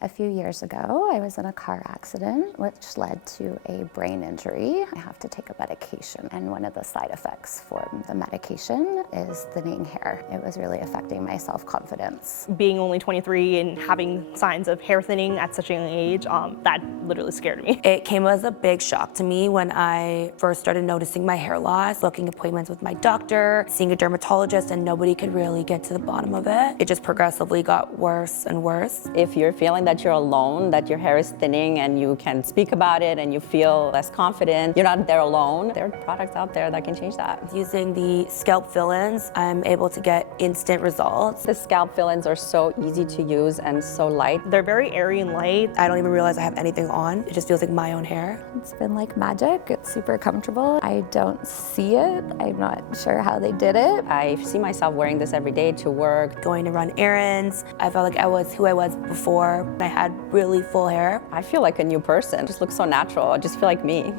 A few years ago, I was in a car accident, which led to a brain injury. I have to take a medication, and one of the side effects for the medication is thinning hair. It was really affecting my self-confidence. Being only 23 and having signs of hair thinning at such a young age, that literally scared me. It came as a big shock to me when I first started noticing my hair loss, booking appointments with my doctor, seeing a dermatologist, and nobody could really get to the bottom of it. It just progressively got worse and worse. If you're feeling that you're alone, that your hair is thinning and you can speak about it and you feel less confident, you're not there alone. There are products out there that can change that. Using the Scalp Fill-Ins, I'm able to get instant results. The Scalp Fill-Ins are so easy to use and so light. They're very airy and light. I don't even realize I have anything on. It just feels like my own hair. It's been like magic. It's super comfortable. I don't see it. I'm not sure how they did it. I see myself wearing this every day to work. Going to run errands. I felt like I was who I was before. I had really full hair. I feel like a new person. It just looks so natural. I just feel like me.